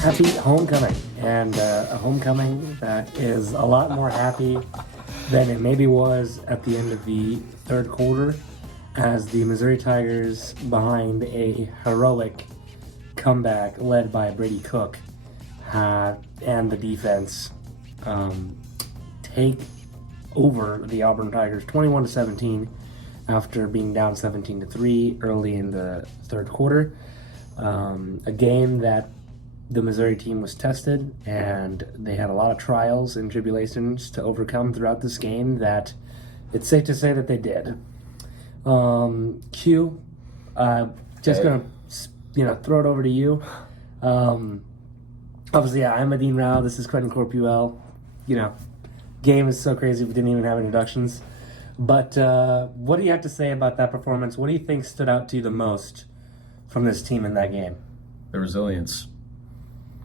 Happy homecoming, and a homecoming that is a lot more happy than it maybe was at the end of the third quarter, as the Missouri Tigers, behind a heroic comeback led by Brady Cook and the defense, take over the Auburn Tigers 21-17 after being down 17-3 early in the third quarter. A game that the Missouri team was tested, and they had a lot of trials and tribulations to overcome throughout this game that it's safe to say that they did. Q, just going to throw it over to you. Obviously, I'm Adeen Rao. This is Quentin Corpuel. Game is so crazy we didn't even have introductions. But what do you have to say about that performance? What do you think stood out to you the most from this team in that game? The resilience.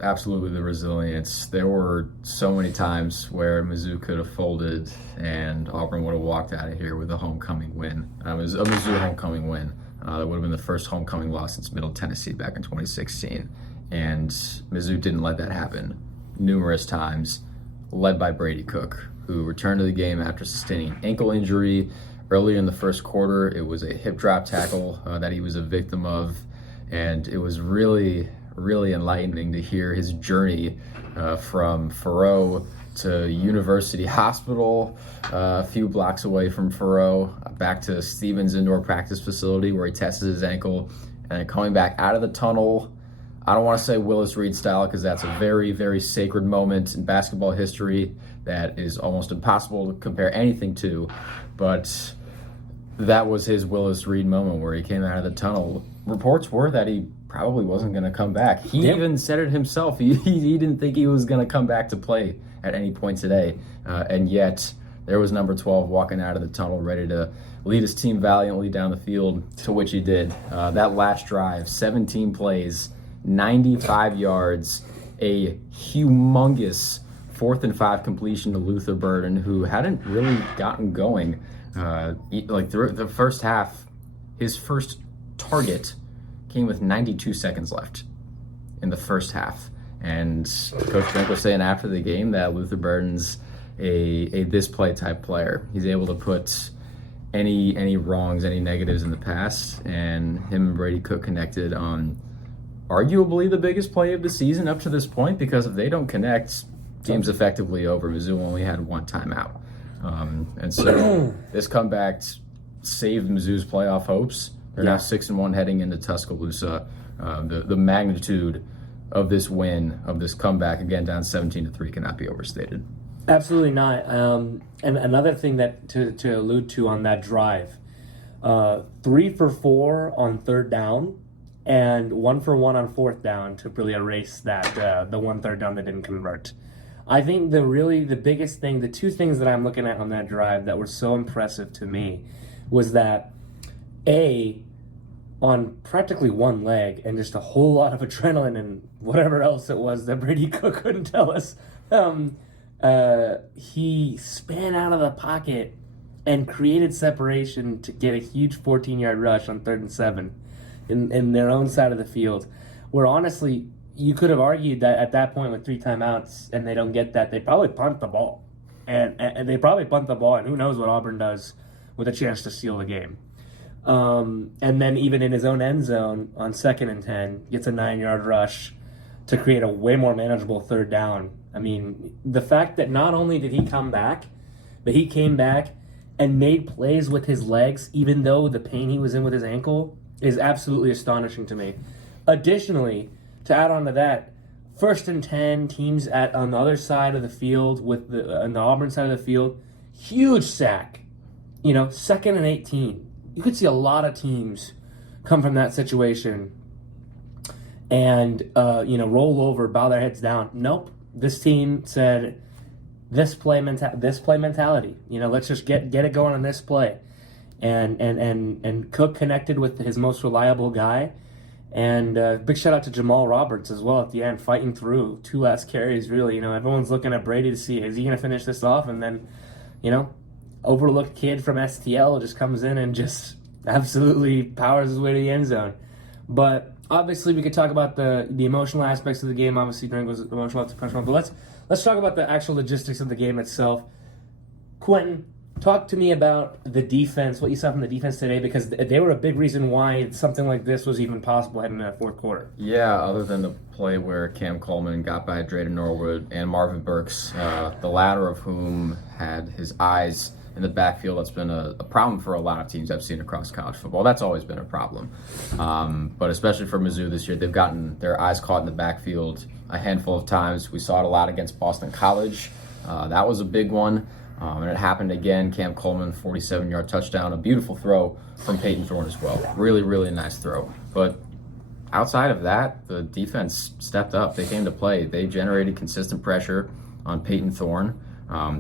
Absolutely the resilience. There were so many times where Mizzou could have folded and Auburn would have walked out of here with a homecoming win. It was a Mizzou homecoming win. That would have been the first homecoming loss since Middle Tennessee back in 2016. And Mizzou didn't let that happen numerous times, led by Brady Cook, who returned to the game after sustaining an ankle injury. Earlier in the first quarter, it was a hip drop tackle that he was a victim of. And it was really enlightening to hear his journey from Faroe to University Hospital, a few blocks away from Faroe, back to Stevens Indoor Practice Facility where he tested his ankle, and then coming back out of the tunnel. I don't want to say Willis Reed style because that's a very, very sacred moment in basketball history that is almost impossible to compare anything to, but that was his Willis Reed moment where he came out of the tunnel. Reports were that he probably wasn't going to come back. He even said it himself. He didn't think he was going to come back to play at any point today. And yet there was number 12 walking out of the tunnel ready to lead his team valiantly down the field, to which he did. That last drive, 17 plays, 95 yards, a humongous 4th and 5 completion to Luther Burden, who hadn't really gotten going. Through the first half, his first target came with 92 seconds left in the first half. And Coach Brink was saying after the game that Luther Burden's a this play type player. He's able to put any wrongs, any negatives in the past, and him and Brady Cook connected on arguably the biggest play of the season up to this point, because if they don't connect, game's effectively over. Mizzou only had one timeout. And so this comeback saved Mizzou's playoff hopes. They're now 6-1 heading into Tuscaloosa. The magnitude of this win, of this comeback, again down 17-3, cannot be overstated. Absolutely not. And another thing that to allude to on that drive, 3 for 4 on third down, and 1 for 1 on fourth down to really erase that the one third down that didn't convert. I think the biggest thing, the two things that I'm looking at on that drive that were so impressive to me was that on practically one leg and just a whole lot of adrenaline and whatever else it was that Brady Cook couldn't tell us, he span out of the pocket and created separation to get a huge 14-yard rush on 3rd and 7 in their own side of the field, where honestly you could have argued that at that point with 3 timeouts and they don't get that, they probably punt the ball. And they probably punt the ball, and who knows what Auburn does with a chance to steal the game. And then even in his own end zone on 2nd and 10, gets a 9-yard rush to create a way more manageable third down. I mean, the fact that not only did he come back, but he came back and made plays with his legs, even though the pain he was in with his ankle, is absolutely astonishing to me. Additionally, to add on to that, 1st and 10, teams on the other side of the field, on the Auburn side of the field, huge sack. 2nd and 18. You could see a lot of teams come from that situation and roll over, bow their heads down. Nope. This team said this play mentality. Let's just get it going on this play. And Cook connected with his most reliable guy. And big shout out to Jamal Roberts as well at the end, fighting through 2 last carries, really. Everyone's looking at Brady to see, is he going to finish this off? And then, overlooked kid from STL just comes in and just absolutely powers his way to the end zone. But obviously we could talk about the emotional aspects of the game. Obviously, during was emotional up to punch one, but let's talk about the actual logistics of the game itself. Quentin, talk to me about the defense, what you saw from the defense today, because they were a big reason why something like this was even possible heading into the fourth quarter. Yeah, other than the play where Cam Coleman got by Drayden Norwood and Marvin Burks, the latter of whom had his eyes in the backfield. That's been a problem for a lot of teams I've seen across college football. That's always been a problem. But especially for Mizzou this year, they've gotten their eyes caught in the backfield a handful of times. We saw it a lot against Boston College. That was a big one. And it happened again. Cam Coleman, 47-yard touchdown. A beautiful throw from Peyton Thorne as well. Really, really nice throw. But outside of that, the defense stepped up. They came to play. They generated consistent pressure on Peyton Thorne.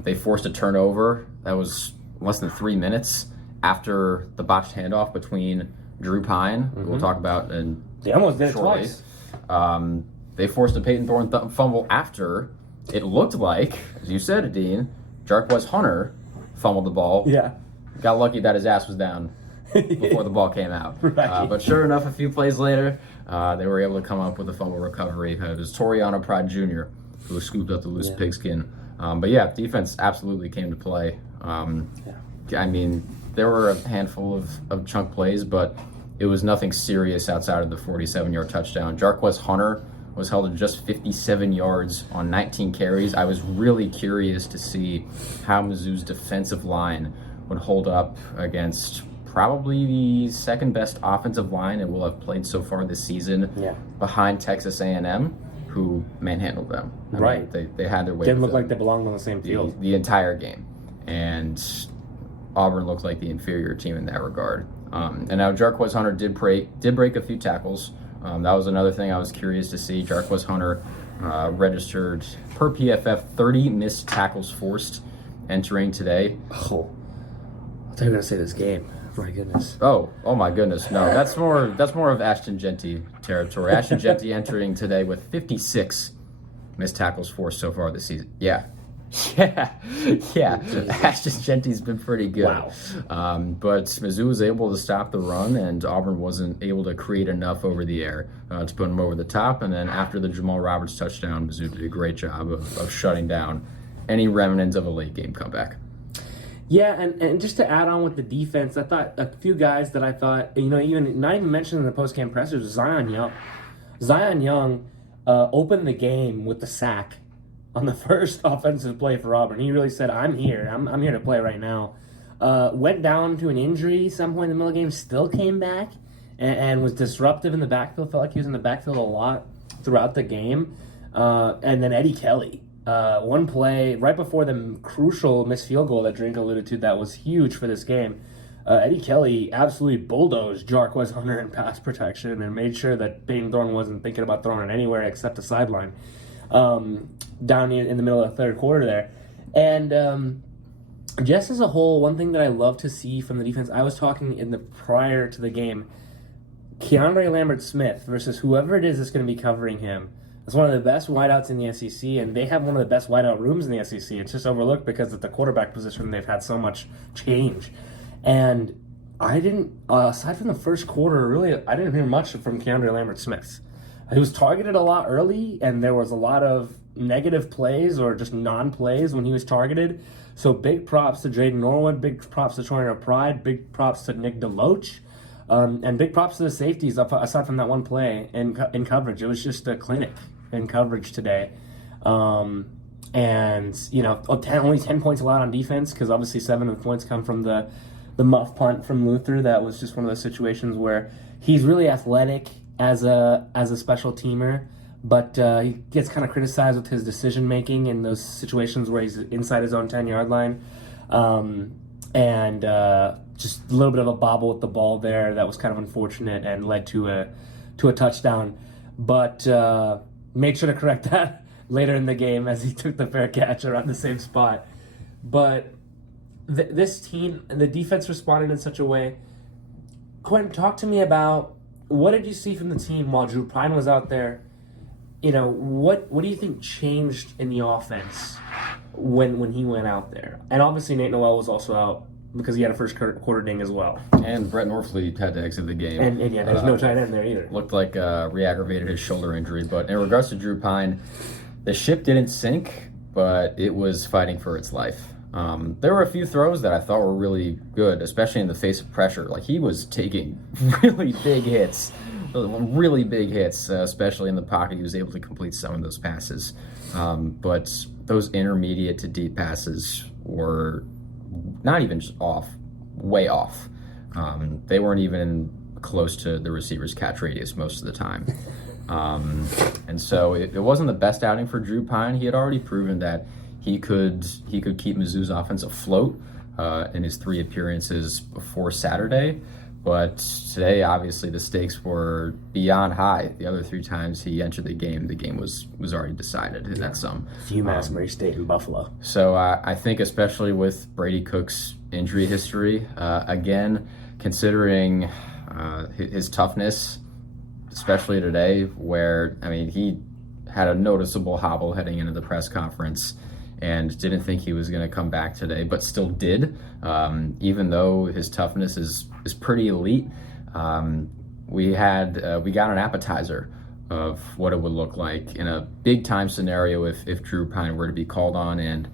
They forced a turnover. That was less than 3 minutes after the botched handoff between Drew Pine, who we'll talk about in They almost did it shortly. twice. They forced a Peyton Thorne fumble after it looked like, as you said, Adeen, Jarquez Hunter fumbled the ball. Yeah. Got lucky that his ass was down before the ball came out. Right. But sure enough, a few plays later, they were able to come up with a fumble recovery. It was Toriano Pride Jr. who scooped up the loose pigskin. But yeah, defense absolutely came to play. I mean, there were a handful of chunk plays, but it was nothing serious outside of the 47-yard touchdown. Jarquez Hunter was held to just 57 yards on 19 carries. I was really curious to see how Mizzou's defensive line would hold up against probably the second best offensive line it will have played so far this season, behind Texas A&M, who manhandled them. I mean, they had their way. Didn't look like they belonged on the same field the entire game, and Auburn looked like the inferior team in that regard. And now Jarquez Hunter did break a few tackles. That was another thing I was curious to see. Jarquez Hunter registered per PFF 30 missed tackles forced entering today. Oh, I thought you were gonna say this game. My goodness. Oh my goodness. No, that's more of Ashton Genty territory. Ashton Genty entering today with 56 missed tackles forced so far this season. Yeah. Ashton Genty's been pretty good. Wow. But Mizzou was able to stop the run, and Auburn wasn't able to create enough over the air to put them over the top. And then after the Jamal Roberts touchdown, Mizzou did a great job of shutting down any remnants of a late game comeback. Yeah, and just to add on with the defense, I thought a few guys that I thought, even not even mentioned in the post-game pressers, Zion Young. Zion Young opened the game with the sack on the first offensive play for Auburn. He really said, I'm here. I'm here to play right now. Went down to an injury some point in the middle of the game, still came back, and was disruptive in the backfield. Felt like he was in the backfield a lot throughout the game. And then Eddie Kelly. One play right before the crucial missed field goal that Drink alluded to that was huge for this game. Eddie Kelly absolutely bulldozed Jarquez Hunter in pass protection and made sure that Peyton Thorne wasn't thinking about throwing it anywhere except the sideline down in the middle of the third quarter there. And just as a whole, one thing that I love to see from the defense, I was talking prior to the game, Keandre Lambert-Smith versus whoever it is that's going to be covering him. It's one of the best wideouts in the SEC, and they have one of the best wideout rooms in the SEC. It's just overlooked because at the quarterback position, they've had so much change. And I didn't, aside from the first quarter, really, I didn't hear much from Keandre Lambert-Smith. He was targeted a lot early, and there was a lot of negative plays or just non-plays when he was targeted. So big props to Drayden Norwood, big props to Toriano Pride, big props to Nick DeLoach, and big props to the safeties aside from that one play in coverage. It was just a clinic in coverage today. And, only 10 points allowed on defense because obviously 7 of the points come from the muff punt from Luther. That was just one of those situations where he's really athletic as a special teamer, but he gets kind of criticized with his decision making in those situations where he's inside his own 10-yard line, and just a little bit of a bobble with the ball there that was kind of unfortunate and led to a touchdown. But made sure to correct that later in the game as he took the fair catch around the same spot. But this team, the defense responded in such a way. Quentin, talk to me about what did you see from the team while Drew Pine was out there? What do you think changed in the offense when he went out there? And obviously Nate Noel was also out because he had a first quarter ding as well. And Brett Norfleet had to exit the game. And yeah, there's no tight end there either. Looked like re-aggravated his shoulder injury. But in regards to Drew Pine, the ship didn't sink, but it was fighting for its life. There were a few throws that I thought were really good, especially in the face of pressure. Like, he was taking really big hits, especially in the pocket. He was able to complete some of those passes. But those intermediate to deep passes were not even just off, way off. They weren't even close to the receiver's catch radius most of the time. And so it wasn't the best outing for Drew Pine. He had already proven that he could keep Mizzou's offense afloat in his 3 appearances before Saturday. But today, obviously, the stakes were beyond high. The other 3 times he entered the game was already decided, and that's some. UMass, Murray State, and Buffalo. So I think, especially with Brady Cook's injury history, again, considering his toughness, especially today, where, I mean, he had a noticeable hobble heading into the press conference and didn't think he was going to come back today, but still did, even though his toughness is pretty elite. We got an appetizer of what it would look like in a big-time scenario if Drew Pine were to be called on, and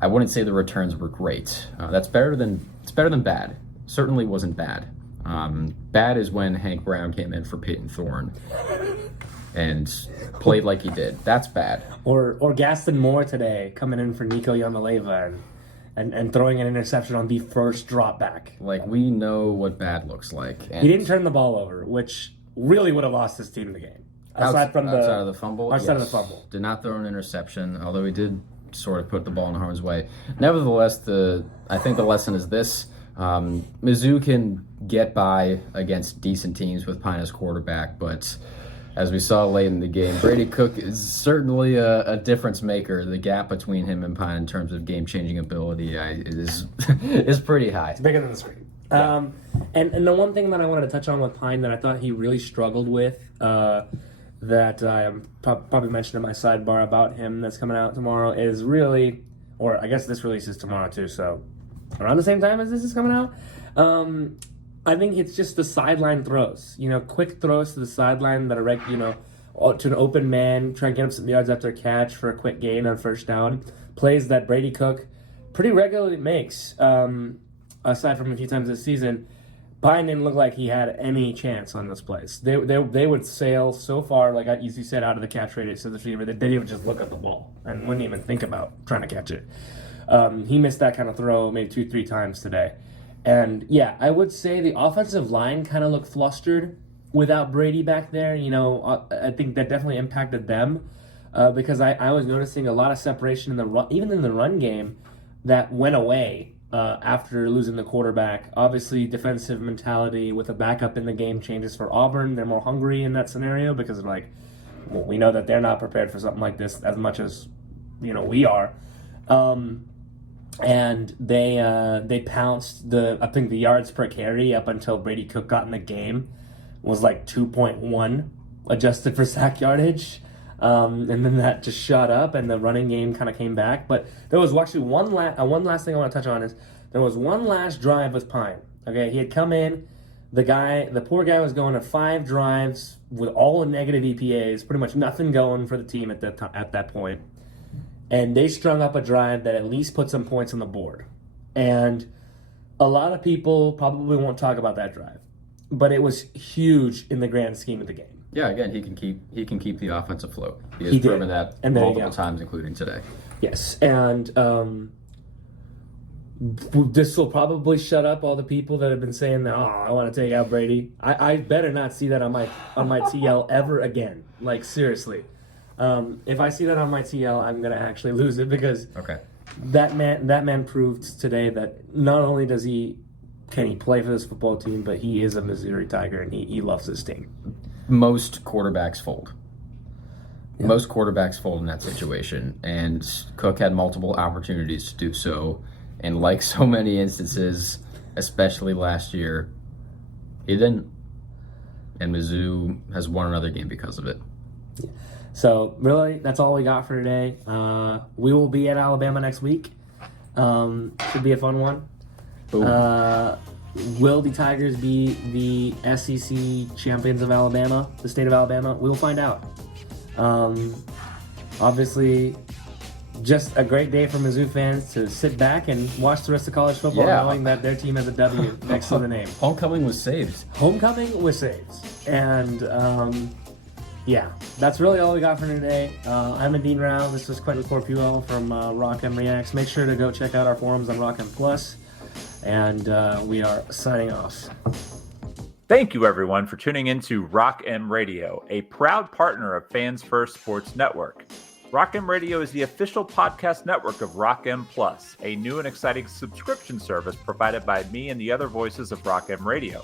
I wouldn't say the returns were great. It's better than bad. Certainly wasn't bad. Bad is when Hank Brown came in for Peyton Thorne and played like he did. That's bad. Or Gaston Moore today coming in for Nico Yamaleva and throwing an interception on the first drop back. Like, we know what bad looks like. And he didn't turn the ball over, which really would have lost his team the game. Outside of the fumble? Outside of the fumble. Did not throw an interception, although he did sort of put the ball in harm's way. Nevertheless, I think the lesson is this. Mizzou can get by against decent teams with Pine as quarterback, but as we saw late in the game, Brady Cook is certainly a difference maker. The gap between him and Pine in terms of game-changing ability is pretty high. It's bigger than the screen. Yeah. And the one thing that I wanted to touch on with Pine that I thought he really struggled with, that I probably mentioned in my sidebar about him that's coming out tomorrow, is really, or I guess this releases tomorrow too, so around the same time as this is coming out. I think it's just the sideline throws. Quick throws to the sideline that are, to an open man, try and get him some yards after a catch for a quick gain on first down. Plays that Brady Cook pretty regularly makes, aside from a few times this season. Pine didn't look like he had any chance on those plays. They would sail so far, like you said, out of the catch radius of the receiver, that they didn't even just look at the ball and wouldn't even think about trying to catch it. He missed that kind of throw maybe 2-3 times today. And, yeah, I would say the offensive line kind of looked flustered without Brady back there. I think that definitely impacted them because I was noticing a lot of separation in the run, even in the run game, that went away after losing the quarterback. Obviously, defensive mentality with a backup in the game changes for Auburn. They're more hungry in that scenario because, we know that they're not prepared for something like this as much as, we are. And they pounced I think the yards per carry up until Brady Cook got in the game was like 2.1 adjusted for sack yardage. And then that just shot up and the running game kind of came back. But there was actually one last thing I want to touch on is there was one last drive with Pine. Okay, he had come in. The poor guy was going to 5 drives with all negative EPAs, pretty much nothing going for the team at that point. And they strung up a drive that at least put some points on the board. And a lot of people probably won't talk about that drive. But it was huge in the grand scheme of the game. Yeah, again, he can keep the offense afloat. He has proven that multiple times, including today. Yes, and this will probably shut up all the people that have been saying that, I want to take out Brady. I better not see that on my TL ever again. Like, seriously. If I see that on my TL, I'm gonna actually lose it because that man proved today that not only can he play for this football team, but he is a Missouri Tiger and he loves his team. Most quarterbacks fold. Yeah. Most quarterbacks fold in that situation, and Cook had multiple opportunities to do so, and like so many instances, especially last year, he didn't. And Mizzou has won another game because of it. Yeah. So, really, that's all we got for today. We will be at Alabama next week. Should be a fun one. Will the Tigers be the SEC champions of Alabama, the state of Alabama? We'll find out. Obviously, just a great day for Mizzou fans to sit back and watch the rest of college football, knowing that their team has a W next to the name. Homecoming was saved. Homecoming was saved. And, that's really all we got for today. I'm Adeen Rao. This was Quentin Corpuel from Rock M Reacts. Make sure to go check out our forums on Rock M Plus. And we are signing off. Thank you, everyone, for tuning in to Rock M Radio, a proud partner of Fans First Sports Network. Rock M Radio is the official podcast network of Rock M Plus, a new and exciting subscription service provided by me and the other voices of Rock M Radio.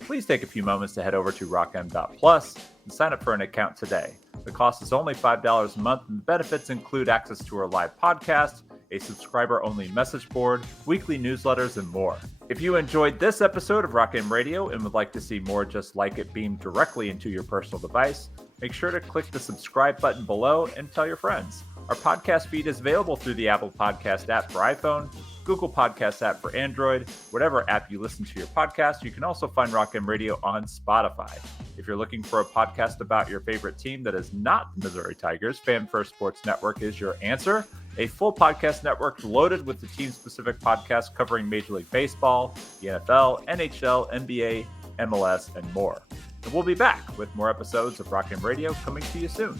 Please take a few moments to head over to rockm.plus and sign up for an account today. The cost is only $5 a month, and the benefits include access to our live podcast, a subscriber-only message board, weekly newsletters, and more. If you enjoyed this episode of Rock M Radio and would like to see more just like it beamed directly into your personal device, make sure to click the subscribe button below and tell your friends. Our podcast feed is available through the Apple Podcast app for iPhone, Google Podcast app for Android, whatever app you listen to your podcast. You can also find Rock M Radio on Spotify. If you're looking for a podcast about your favorite team that is not the Missouri Tigers, Fan First Sports Network is your answer. A full podcast network loaded with the team-specific podcasts covering Major League Baseball, the NFL, NHL, NBA, MLS, and more. And we'll be back with more episodes of Rock M Radio coming to you soon.